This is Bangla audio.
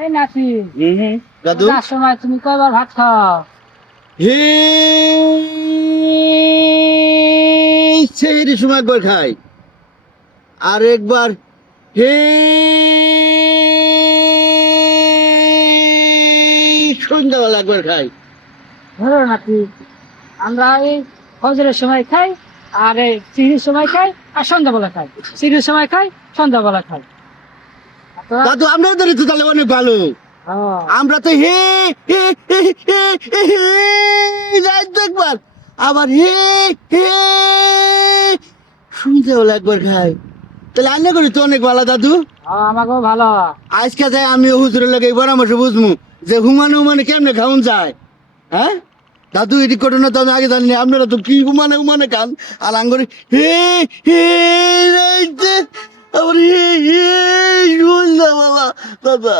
এই নাতি দাদু যার সময় তুমি কয়বার ভাত খাও? হে সেই সময় একবার খাই, আর একবার হে সন্ধ্যাবেলা একবার খাই। ধরো নাতি, আমরা এই ফজরের সময় খাই, আর এই চিনির সময় খাই, আর সন্ধ্যাবেলা খাই। চিনির সময় খাই, সন্ধ্যাবেলা খাই। তো দাদু আপনাদের তো তাহলে অনেক ভালো। হ্যাঁ, আমরা তো হে হে হে হে হে হে রাত একবার, আবার হে হে সন্ধ্যাবেলা একবার খাই। তাহলে আন্না করি তো অনেক ভালো দাদু। আমাকেও ভালো। আজকে যাই আমি হুজুরের লাগে পরামর্শ বুঝবো যে হুমানে হুমানে কেমনে খাওন যায়। হ্যাঁ দাদু, এটি ঘটনা তো আমি আগে জানি, আপনারা তো কি হুমানে হুমানে খান। আর আঙ্গরে হে হে রাইতে, আবার হে হে সন্ধ্যাবেলা দাদা।